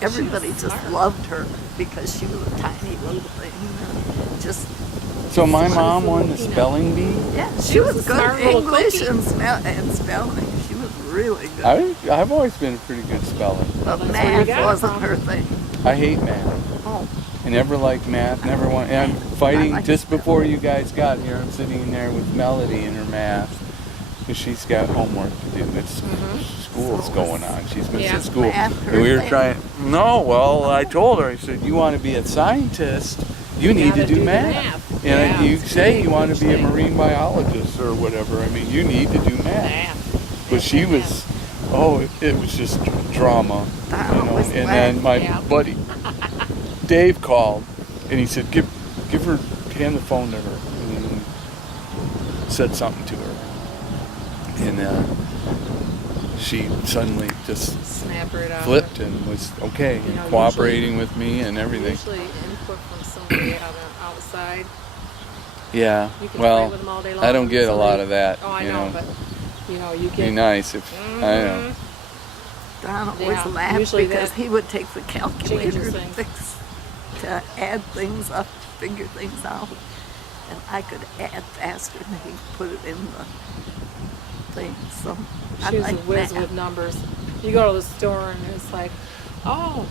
everybody just loved her because she was a tiny little thing. Just So my mom won the spelling bee? yeah, she was a good smart at little English cookie. and spelling. She was really good. I've always been a pretty good speller. But that's where you math got it wasn't from. her thing. I hate math. Oh, I never liked math, never want. And I'm fighting I like just spelling. before you guys got here. I'm sitting in there with Melody in her math because she's got homework to do. It's school's going on. She's missing Yeah. school. Math, her And we were thing. trying. No, well, I told her. I said, "You want to be a scientist? You need to gotta do do the math." math. And Yeah, you it's say you want to be a thing. marine biologist or whatever. I mean, you need to do math. Math. But she was, it was just drama, you know. And then my Yeah. buddy Dave called, and he said, hand the phone to her, and said something to her, and she suddenly just Snap right out. flipped and was okay You and know, cooperating with me and everything. Usually input from somebody outside. Yeah. You can Well, fight with them all day long. I don't get a Somebody- lot of that. Oh, I you know, but you be get. nice if I know. Don always Yeah, laughed usually because that he would take the calculator changes to things. to add things up, figure things out, and I could add faster than he could put it in the thing. So I She was a like whiz math. with numbers. You go to the store and it's like, oh,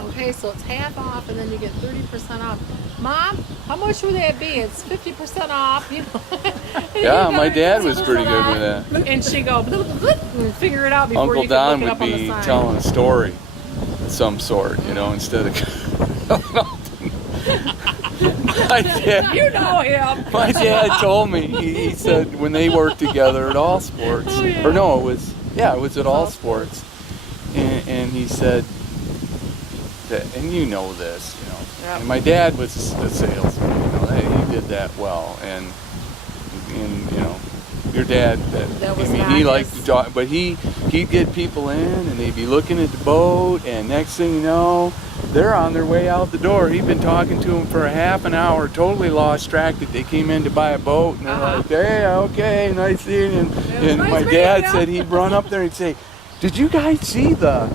okay, so it's half off, and then you get 30% off. Mom, how much would that be? It's 50% off. You know. Yeah, my dad was pretty good with that. And she go blip, blip, blip, and figure it out before Uncle you can Don look it would up on the be sign. telling a story of some sort, you know, instead of my dad. You know him. My dad told me, he said when they worked together at All Sports, Oh, yeah. or no, it was at All Sports, and he said that, and you know this, you know, Yep. and my dad was a salesman, you know, he did that well, and you know, your dad, That was I mean, not he liked his- to talk, but he'd get people in, and they'd be looking at the boat, and next thing you know, they're on their way out the door. He'd been talking to them for a half an hour, totally lost track that they came in to buy a boat, and they're like, hey, okay, nice seeing you. And nice my meeting dad you. said he'd run up there and say, did you guys see the,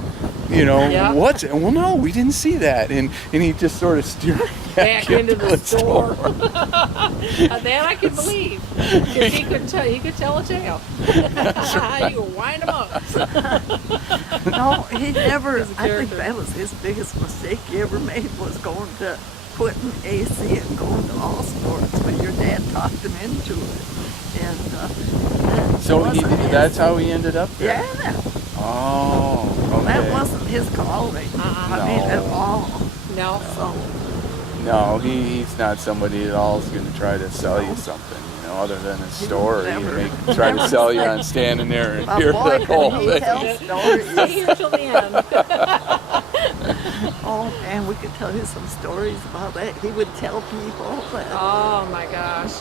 you know, Yeah. what's it? Well, no, we didn't see that. And he just sort of steered Back into the store. store. That I can believe. Because he could tell a tale. You could wind him up. No, he never. He's a I think character. that was his biggest mistake he ever made was going to quitting AC and going to All Sports. But your dad talked him into it, and that So wasn't his that's how thing. he ended up there? Yeah, Oh, okay. that wasn't his calling. I mean, at No. all. No. So No, he's not somebody at all who's going to try to sell you something, you know, other than a story. never- And try to sell you on standing there and my hear boy, the whole could he thing. tell Stay stories? here till the end. Oh, and we could tell you some stories about that. He would tell people that. Oh my gosh.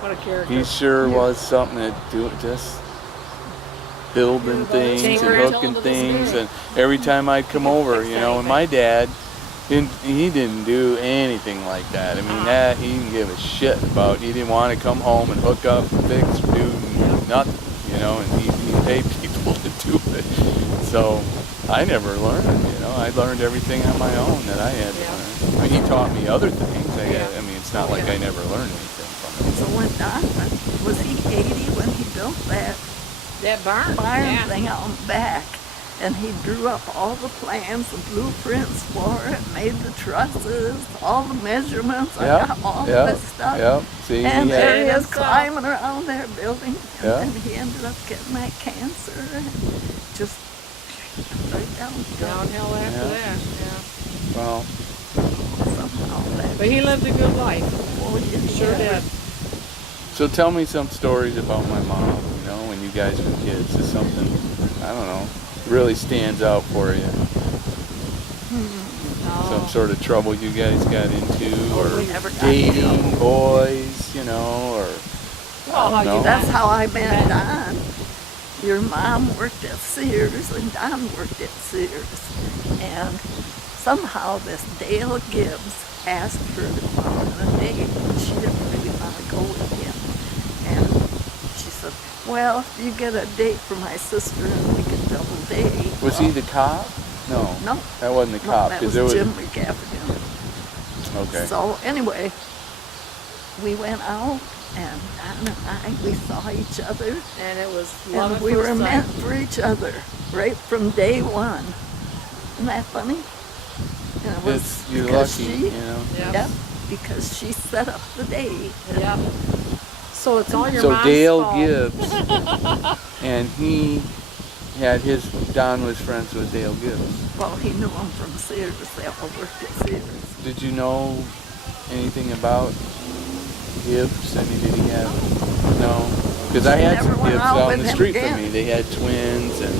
What a character. He sure was something to do, just building things and Tinkering. hooking things. And every time I'd come over, you know, and my dad, he didn't do anything like that. I mean, that he didn't give a shit about. He didn't want to come home and hook up and fix or do nothing, you know, and he paid people to do it. So I never learned, you know. I learned everything on my own that I had to Yeah. learn. I mean, he taught me other things. I mean, it's not like Yeah. I never learned anything from him. So when Don was he 80 when he built that That barn. barn Yeah. thing out back, and he drew up all the plans, the blueprints for it, made the trusses, all the measurements. I got all that stuff. Yep. See, And yeah. there he is Himself. climbing around there building, and Yeah. then he ended up getting that cancer and just right down Downhill after Yeah. that. Yeah. Well, somehow. That, But he lived a good life. well, he Sure did. so tell me some stories about my mom, you know, when you guys were kids. Is something, I don't know, really stands out for you? Some sort of trouble you guys got into, or we never got dating boys, you know, or Well, how'd No. you That's met? how I met Don. Your mom worked at Sears and Don worked at Sears. And somehow this Dale Gibbs asked her to go out on a date, and she didn't really want to go with him. And she said, well, if you get a date for my sister and we can double day. Was he the cop? No. No. That wasn't the No, cop. that 'cause was there Jim McGaffigan. Okay. So anyway, we went out, and Don and I, we saw each other, And it was love and at we first were sight. meant for each other right from day one. Isn't that funny? And it was You're because lucky, she, you know. Yep. Yep, because she set up the date. Yep. So it's all your So mom's Dale fault. Gibbs, and Don was friends with Dale Gibbs. Well, he knew him from Sears. They all worked at Sears. Did you know anything about Gibbs? I mean, did he have? No, because I had Never some went Gibbs out out with in the him street again. from me. They had twins and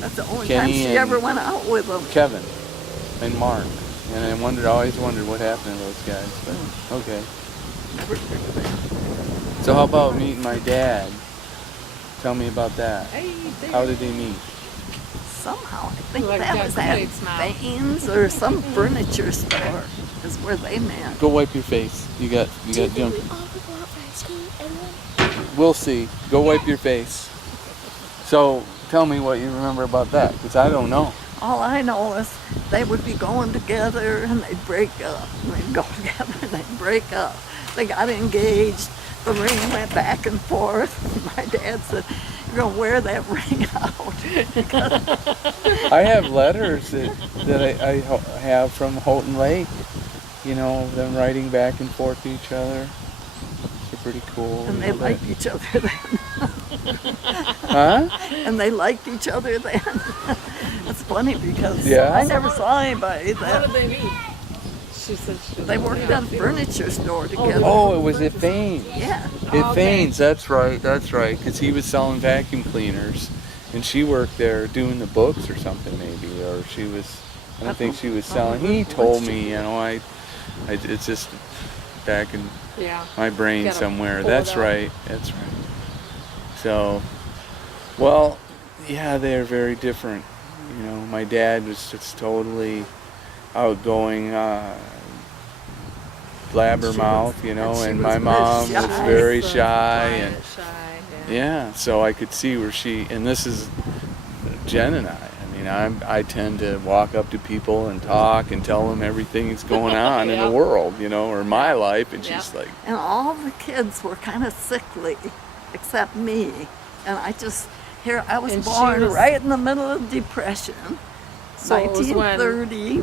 That's the only Kenny time she and ever went out with him. Kevin and Mark. And I always wondered what happened to those guys. But okay. Never heard of him. So how about meeting my dad? Tell me about that. Hey, there. How did they meet? Somehow, I think Like that that was at Kool-Aid smell. Baines or some furniture store is where they met. Go wipe your face. You got Did junk. we all go out for ice cream and then We'll see. Go wipe your face. So tell me what you remember about that, because I don't know. All I know is they would be going together and they'd break up. And they'd go together and they'd break up. They got engaged. The ring went back and forth. My dad said, "You're going to wear that ring out." I have letters that I have from Houghton Lake. You know, them writing back and forth to each other. They're pretty cool. And you they know, liked each other then. Huh? And they liked each other then. It's funny because Yeah. I never saw anybody How that did they meet? She said she they worked at a furniture store together. Oh, it was at Faines. Yeah. At okay. Faines, that's right, because he was selling vacuum cleaners, and she worked there doing the books or something maybe, or she was, I don't think she was selling. He told me, you know, it's just back in Yeah. my brain Gotta somewhere. pull it That's out. right, that's right. So, well, yeah, they're very different. You know, my dad was just totally outgoing, blabbermouth, you know, and she and was my very mom was shy. very So shy, quiet, and shy, yeah, so I could see where and this is Jen and I mean, I tend to walk up to people and talk and tell them everything that's going on in Yeah. the world, you know, or my life, and Yeah. she's like, And all the kids were kind of sickly, except me. And I was And she born was- right in the middle of Depression, So it was 1930.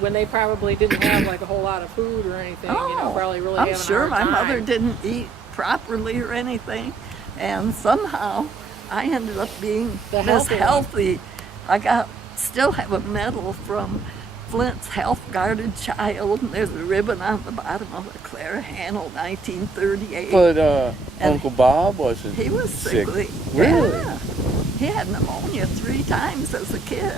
when they probably didn't have like a whole lot of food or anything, you know, probably really I'm having sure a my hard time. mother didn't eat properly or anything. And somehow I ended up being The this healthy one. healthy. I still have a medal from Flint's Health Guarded Child, and there's a ribbon on the bottom of it, Clara Hannell, 1938. but And Uncle Bob wasn't He was sick. sickly. Really? Yeah. He had pneumonia 3 times as a kid.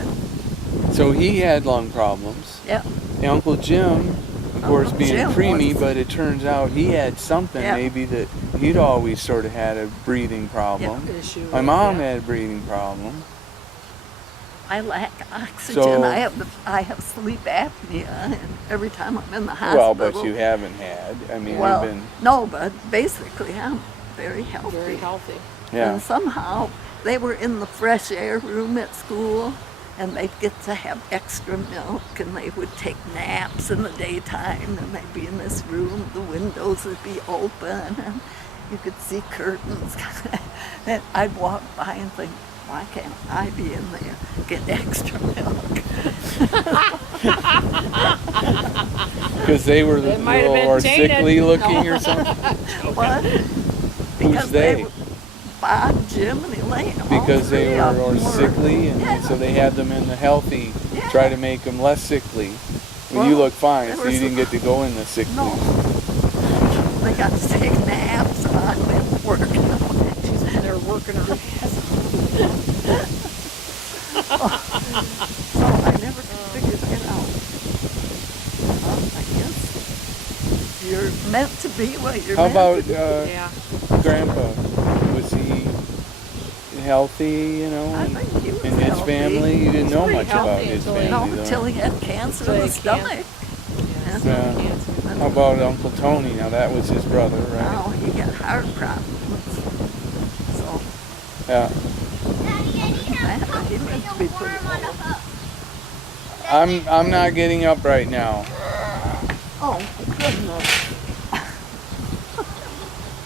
So he had lung problems. Yeah. And Uncle Jim, of course, Uncle being Jim preemie, was- but it turns out he had something Yeah. maybe that he'd always sort of had a breathing problem. Issue My with- mom yeah. had a breathing problem. I lack oxygen. So- I have sleep apnea, and every time I'm in the hospital. Well, but you haven't had. I mean, Well, you've been, no, but basically I'm very healthy. Very healthy. yeah. And somehow they were in the fresh air room at school, and they'd get to have extra milk, and they would take naps in the daytime, and they'd be in this room. The windows would be open, and you could see curtains. And I'd walk by and think, why can't I be in there, get extra milk? Because they were It a might have little been more tainted. sickly looking or something. What? Who's they? were Bob, Jim, and Elaine. all Because they three were of them more sickly, and Yeah. so they had them in the healthy, Yeah. try to make them less sickly. When you Well, look fine, they so were you didn't so- get to go in the sick No. leave. They got to take naps, and I went to work. She's in there working her ass. So I never figured that out. I guess you're meant to be what you're How meant about to be. Yeah. Grandpa? Was he healthy, you know, I think he was and his healthy. family? You didn't know pretty much about healthy his until he- No, family, though. until he had cancer Until in he the stomach. Yes. Yeah. Cancer. How about Uncle Tony? Now that was his brother, right? Now he got heart problems. So Yeah. man, he must be pretty old. I'm not getting up right now. Oh, goodness.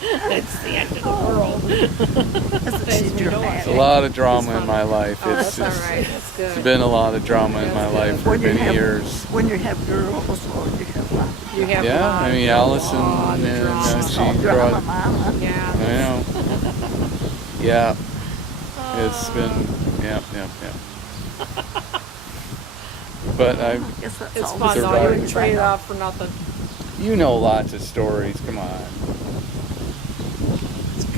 It's the end of the world. Isn't she We know It's dramatic? a lot of drama in my life. Oh, It's that's just, all right. That's good. it's been a lot of drama in my life for When you many have- years. When you have girls, or you have lots of You have a Yeah, lot I mean of Allison drama. and She's all she drama brought. mama. I Yeah. know. Yeah, it's been. Yeah. But I guess that's It's all fun the though. survived. You stories trade I it know. off for nothing. you know lots of stories. Come on.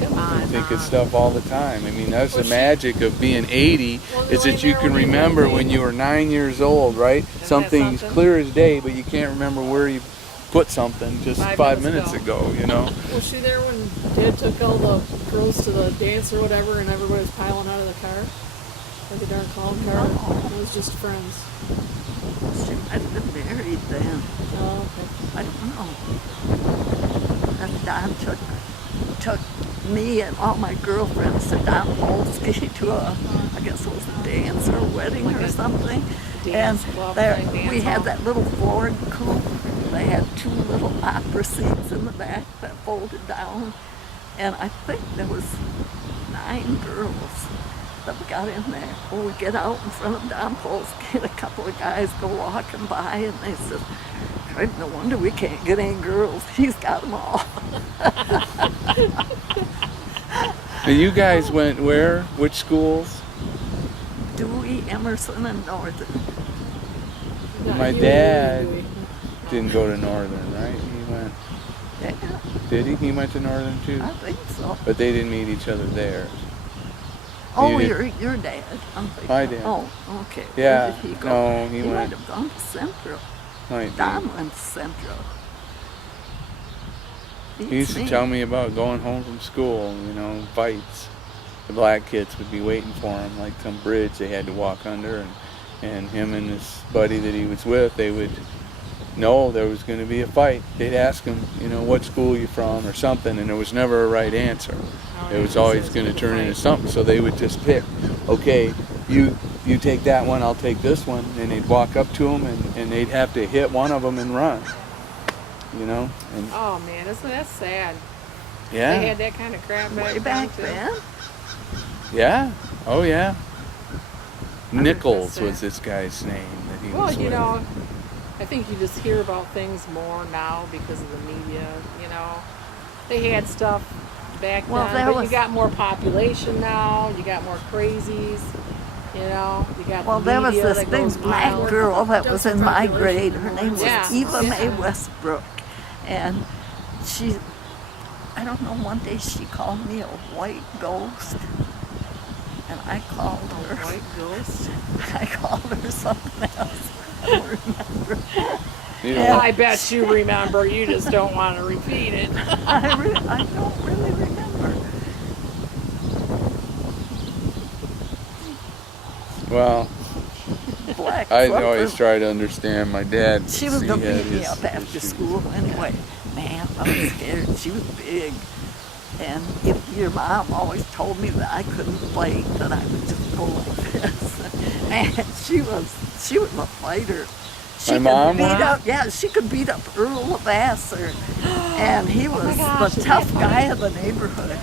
Come on. I think of Mom. stuff all the time. I mean, that's the Well, she- magic of being 80 Well, is you that you there can when you were remember 80. when you were 9 years old, right? that Something's something? clear as day, but you can't remember where you put something just 5 minutes ago, you know? Was she there when Dad took all the girls to the dance or whatever and everybody was piling out of the car? Like a darn clown car? No. It was just friends. She might have been married then. Oh, okay. I don't know. And Don took me and all my girlfriends to Don Polsky to I guess it was a dance or a wedding Like or a something. dance And club there, thing, dance we had hall. that little Ford coupe. They had 2 little opera seats in the back that folded down. And I think there was 9 girls that we got in there. Well, we get out in front of Don Polsky and a couple of guys go walking by and they said, no wonder we can't get any girls. He's got them all. Now, you guys went where? Which schools? Dewey, Emerson, and Northern. Not My you, dad Louie. Didn't go to Northern, right? He went. Yeah, Did he? He went to Northern too? I think so. But they didn't meet each other there. Oh, did- your dad. I'm thinking. My dad. Oh, okay. Yeah, Where did he go? no, he might went- have gone to Central. Might be. Don went to Central. He used to tell me about going home from school, you know, fights. The black kids would be waiting for him, like some bridge they had to walk under, and him and his buddy that he was with, they would know there was going to be a fight. They'd ask him, you know, what school you from or something, and there was never a right answer. It was always going to turn into something, so they would just pick, okay, you take that one, I'll take this one, and they'd walk up to him, and they'd have to hit one of them and run, you know? And Oh man, isn't that sad? yeah. They had that kind of crap Way back too. then. Yeah. Oh, yeah. Nichols sad. was this guy's name that he Well, was you with. know, I think you just hear about things more now because of the media. You know, they had stuff back Well, then, there but was- you got more population now. You got more crazies. You know, you got Well, the there was media this that goes big black wild. girl that Just was the in my population. grade. Her name was Yeah. Eva Mae Yeah. Westbrook. And she, I don't know, one day she called me a white ghost. And I called her, White ghost. I called her something else. I don't remember. You Yeah. know, I bet you remember. You just don't want to repeat it. I don't really remember. well, Black I something. always try to understand my dad. She was he going to had beat me his up after issues. school anyway. Man, I was scared. She was big. And if your mom always told me that I couldn't fight, that I would just go like this. And she was a fighter. She My could mom beat was? up, yeah, she could beat up Earl Levasseur. And he was gosh, the isn't tough that guy of the neighborhood.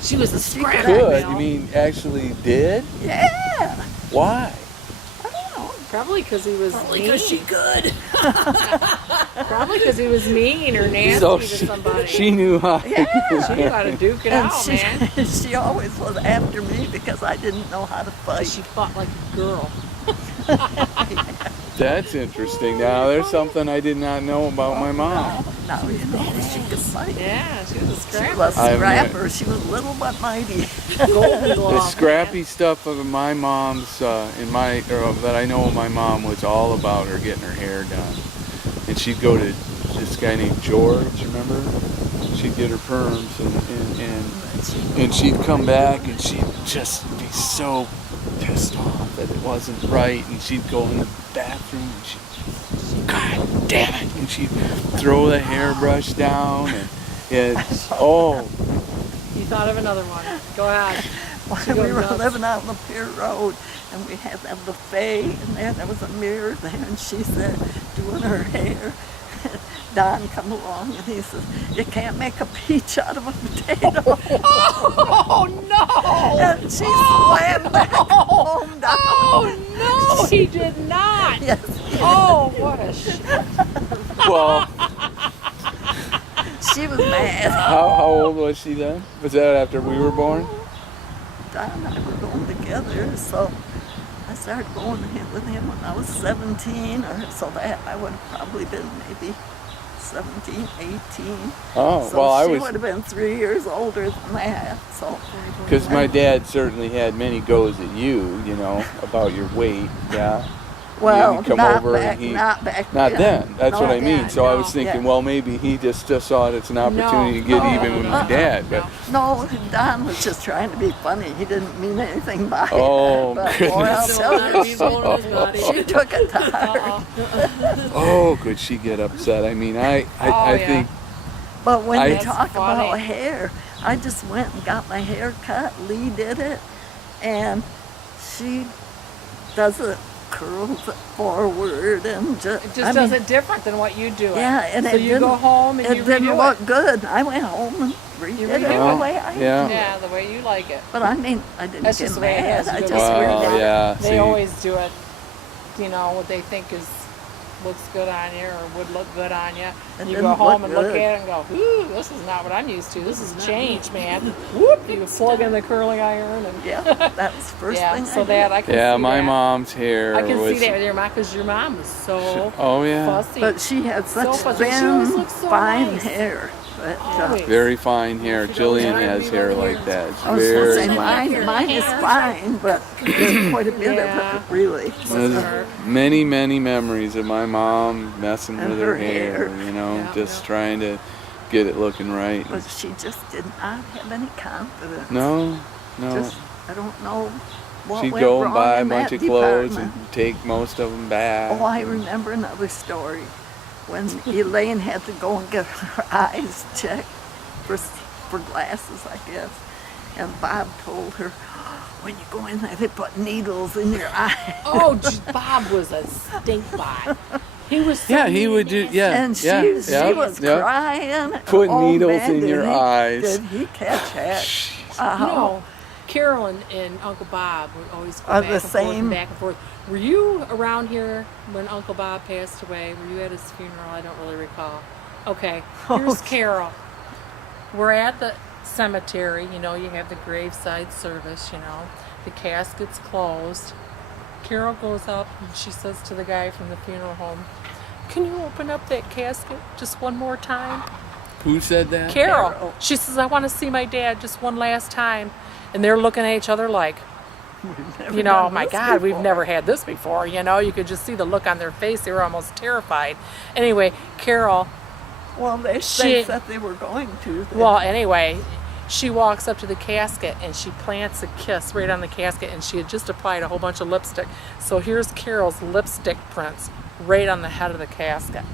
She was a She could scrap. Good. you know? You mean actually did? Yeah. Why? I don't know. Probably because he was mean. could. Probably because he was mean or nasty So to somebody. she knew how. Yeah. She knew how to duke it And out, man. she always was after me because I didn't know how to fight. She fought like a girl. That's interesting. Now there's something I did not know about my mom. Now you know she could fight. Yeah, she was a She scrapper. was a I've met- scrapper. She was little but mighty. Golden The glove, scrappy stuff of my mom's, that I know of my mom was all about her getting her hair done. And she'd go to this guy named George, remember? She'd get her perms and she'd come back and she'd just be so pissed off that it wasn't right. And she'd go in the bathroom and she'd, God damn it! And she'd throw the hairbrush down and oh. You thought of another one. Go ahead. She we goes were nuts. living out on the Pier Road, and we had that buffet, and there was a mirror there, and she said, doing her hair. Don come along, and he says, "You can't make a peach out of a potato." Oh no! And she slammed back home down. Oh no, he did not. Yes, Oh, what a Well, she was mad. how old was she then? Was that after we were born? Don and I were going together, so I started going with him when I was 17, or so that I would have probably been maybe 17, 18. Oh, So well, I she was, would have been 3 years older than that. So because my dad certainly had many goes at you, you know, about your weight, yeah. well, He'd come not over back, and he, not back not then. then. That's what I mean. then, So I was no. thinking, Yeah. well, maybe he just saw it as an opportunity to get no, even with my dad. But No, Don was just trying to be funny. He didn't mean anything by Oh, it. But goodness. boy, I'll tell you, she took it to heart. oh, could she get upset? I mean, I yeah. think But when you That's talk about funny. hair, I just went and got my hair cut. Lee did it, and she does it, curls it forward, and just, It just does it different than what you do. Yeah, and so it you didn't, go home and it you didn't redo look it. good. I went home and redid it redo the it. way I Yeah. did it. Yeah, the way you like it. But I mean, I didn't That's get just the way it mad. is. You I go just to Wow, school. redid it. yeah. They see, always do it, you know, what they think looks good on you or would look good on you. It You go didn't home look and look good. at it and go, ooh, this is not what I'm used to. This is change, man. Whoop, you plug in the curling iron and Yeah, that was the first yeah, thing so I that did. I can yeah, see my that. mom's hair I can was. see that with your mom because your mom was so Oh yeah, fussy. But she had such fussy. She always thin, looked so fine nice. hair. But, Always. very fine hair. Jillian Yeah. has hair like that. It's I was going to say very. mine is fine, but there's quite a bit Yeah. of it, really. There's many, many memories of my mom messing And with her her hair, hair. you know, Yeah, just yeah. trying to get it looking right. But she just did not have any confidence. No, no. Just, I don't know what She'd went go and wrong buy a in bunch that of clothes department. and take most of them back. Oh, I remember another story when Elaine had to go and get her eyes checked for glasses, I guess. And Bob told her, when you go in there, they put needles in your eye. Oh, Bob was a stink bot. He was so Yeah, he would do. nasty. Yeah, And she, yeah, she yeah, was yeah. crying. Put Oh, needles man, in did your he- eyes. Did he catch that? You Wow. know, Carol and Uncle Bob would always go Are back the and forth and same. back and forth. Were you around here when Uncle Bob passed away? Were you at his funeral? I don't really recall. Okay, here's Carol. We're at the cemetery. You know, you have the graveside service, you know. The casket's closed. Carol goes up and she says to the guy from the funeral home, "Can you open up that casket just one more time?" Who said that? Carol. She says, "I want to see my dad just one last time." And they're looking at each other like, you know, done my this God, we've before." never had this before. You know, you could just see the look on their face. They were almost terrified. Anyway, Carol, Well, they said they were going to. well, anyway, she walks up to the casket and she plants a kiss right on the casket, and she had just applied a whole bunch of lipstick. So here's Carol's lipstick prints right on the head of the casket.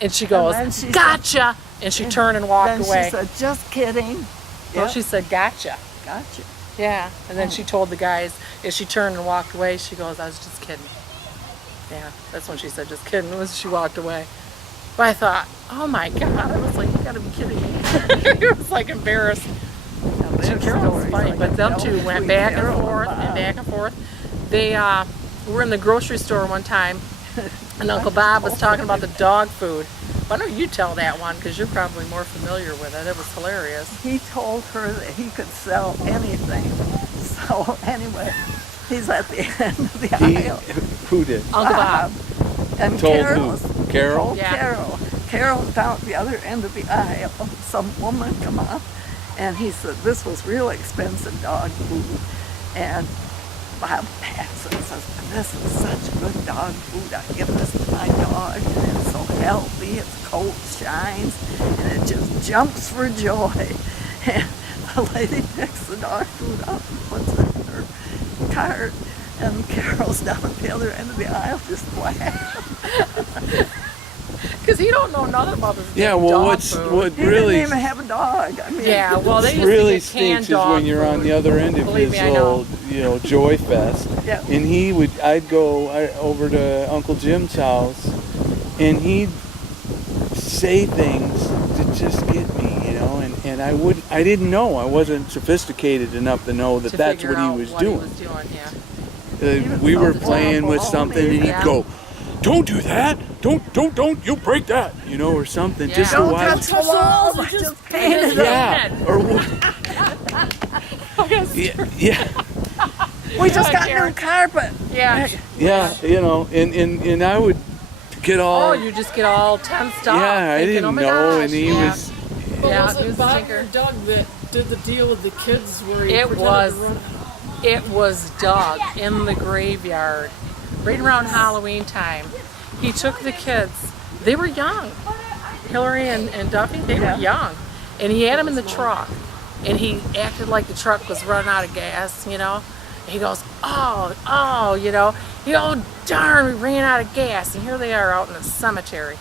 And she goes, then she said- "Gotcha!" And she turned and walked Then away. she said, "Just kidding." Well, Yep. she said, "Gotcha." Gotcha. Yeah. And then she told the guys, as she turned and walked away, she goes, "I was just kidding." Yeah, that's when she said, "Just kidding," as she walked away. But I thought, oh my God, I was like, you gotta be kidding me. It was like embarrassed. Their Carol was stories funny, I but can them tell two went between back and Carol forth Bob. and back and forth. They were in the grocery store one time, and Uncle Bob was talking about the dog food. Why don't you tell that one, because you're probably more familiar with it. It was hilarious. He told her that he could sell anything. So anyway, he's at the end of the aisle. Who did? Uncle Bob. And Told Carol's, who? Carol? told Yeah. Carol. Carol down at the other end of the aisle, some woman come up, and he said this was real expensive dog food. And Bob pats it and says, "This is such good dog food. I give this to my dog. And it's so healthy. Its coat shines, and it just jumps for joy." And the lady picks the dog food up and puts it in her cart. And Carol's down at the other end of the aisle just laughing. Because he don't know nothing about this. Yeah, damn well, dog what's food. what He really didn't even have a dog. I mean, Yeah, well, they what used really to get canned stinks is dog when you're on food. the other end of Believe his me, I know. little, Joy Fest. Yeah. And I'd go over to Uncle Jim's house, and he'd say things to just get me, and I didn't know. I wasn't sophisticated enough to know that To that's figure what he out was what doing. He was doing, yeah. We were felt playing with awful. something, and he'd Yeah. go, "Don't do that! Don't! You break that!" or something. Just to Yeah. don't watch. touch the walls. I just painted them. Yeah, or what? Yeah. We just got Karen. new carpet. Yeah. and I would get all. Oh, you just get all tensed up. Yeah, I thinking, didn't oh my know, gosh, and he yeah. was. But Yeah, was he it was a Bob tinker. or Doug that did the deal with the kids where he It pretended was. to run? It was Doug in the graveyard, right around Halloween time. He took the kids. They were young. Hillary and Duffy, they were young. And he had them in the truck. And he acted like the truck was running out of gas, He goes, oh, oh, darn, we ran out of gas. And here they are out in the cemetery.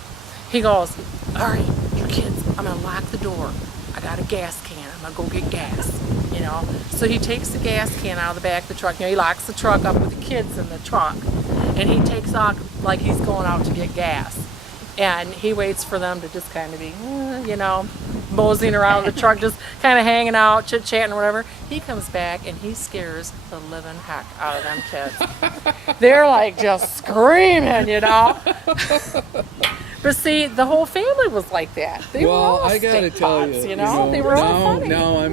He goes, all right, you kids, I'm going to lock the door. I got a gas can. I'm going to go get gas, So he takes the gas can out of the back of the truck. He locks the truck up with the kids in the trunk. And he takes off like he's going out to get gas. And he waits for them to just kind of be, moseying around the truck, just kind of hanging out, chit-chatting or whatever. He comes back and he scares the living heck out of them kids. They're like just screaming, But see, the whole family was like that. They were all I gotta stink tell pots, you, They were all funny. now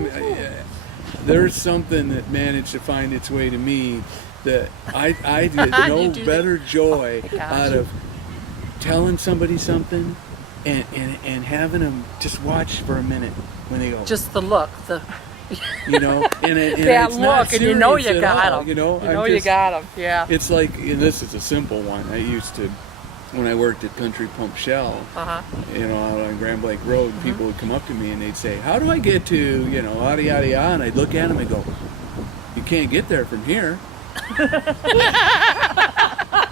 there's something that managed to find its way to me that I get no You do better joy Oh my gosh. out of telling somebody something and having them just watch for a minute when they go, Just the look, and that it's not look, and you know you serious at got all, them. I'm You just- got them, yeah. It's like, and this is a simple one. I used to, when I worked at Country Pump Shell, Uh-huh. out on Grand Lake Road, people would come up to me and they'd say, how do I get to, yada, yada, yada, and I'd look at them and go, you can't get there from here.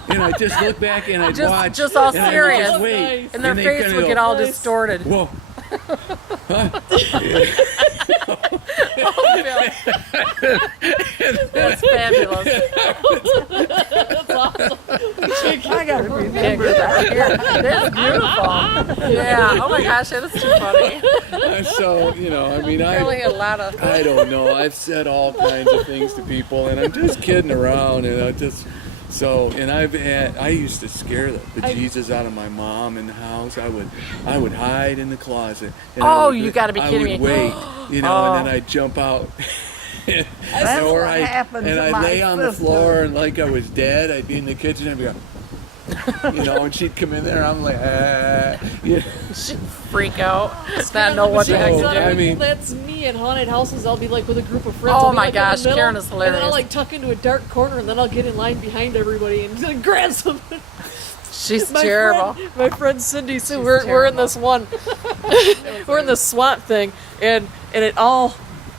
And I'd just look back and I'd watch. Just all and I would serious. just wait. And their they'd face kinda would go, get all distorted. whoa. That's fabulous. I gotta remember that. Yeah, that's beautiful. Yeah. Oh my gosh, that is too funny. So, Really a lot of. I don't know. I've said all kinds of things to people, and I'm just kidding around, and I used to scare the bejesus out of my mom in the house. I would hide in the closet. And You gotta be kidding me! I me. would wait, and then I'd jump out. That's or what I'd happened to I'd my lay on the sister. floor and like I was dead. I'd be in the kitchen and I'd be going, and she'd come in there. I'm like, She'd freak out. Not know what the heck to do. I mean- That's me in haunted houses. I'll be like with a group of friends. Oh I'll be, my like, in the gosh, middle, Karen is And then hilarious. I'll like tuck into a dark corner, and then I'll get in line behind everybody and grab something. She's terrible. My friend Cindy Sue. We're in this one. We're in this SWAT thing, and it all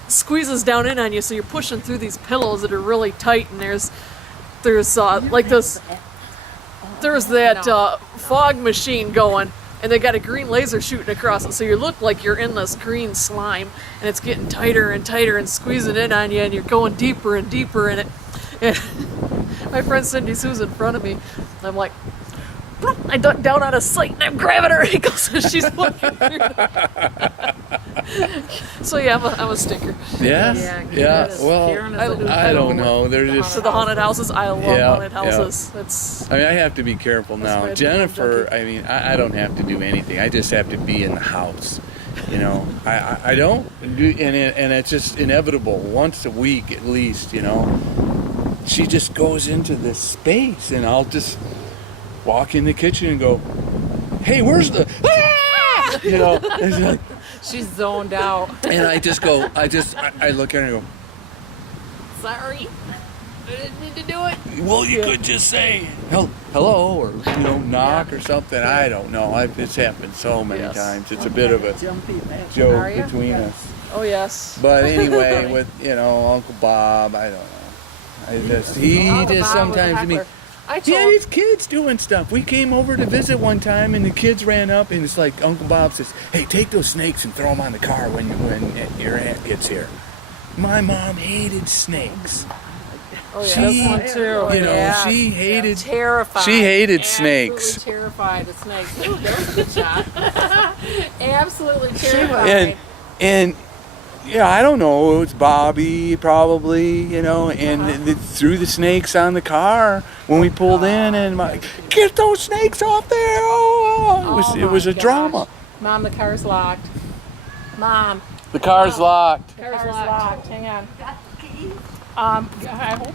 squeezes down in on you, so you're pushing through these pillows that are really tight, and there's like this. There's that fog machine going, and they got a green laser shooting across it, so you look like you're in this green slime, and it's getting tighter and tighter and squeezing in on you, and you're going deeper and deeper in it. And my friend Cindy Sue's in front of me, and I'm like, I duck down out of sight, and I'm grabbing her ankles as she's looking through. So yeah, I'm a stinker. yeah. Well, Karen is I- a loser. I don't know. They're just. To the haunted houses, I love Yeah, haunted houses. It's I have to be careful That's now. why I Jennifer, became I don't have to do anything. I just have to be in the house. I don't do, and it's just inevitable. Once a week at least, she just goes into this space, and I'll just walk in the kitchen and go, "Hey, where's the?" Ah! It's like, She's zoned out. and I just go, I look at her and go, sorry. I didn't mean to do it. well, you could just say hello or knock or something. I don't know. It's happened so many Yes. times. It's a bit of a Jumpy man. Are joke you? between us. Oh yes. But anyway, with Uncle Bob, I don't know. He Uncle just Bob was a sometimes to me. heckler. I Yeah, told these kids doing stuff. We came over to visit one time, and the kids ran up, and it's like Uncle Bob says, "Hey, take those snakes and throw them on the car when your aunt gets here." My mom hated snakes. oh, yeah, She, this one too. you know, Yeah. she hated. Terrified. She hated Absolutely snakes. terrified of snakes. Ooh, that was a good shot. Absolutely terrified. And yeah, I don't know. It was Bobby probably, you know, and they threw the snakes on the car when we pulled in, and get those snakes off there! Oh, it was my a drama. Mom, the car's locked. Mom, The car's locked. the car's locked. Hang on. Got the keys? I hope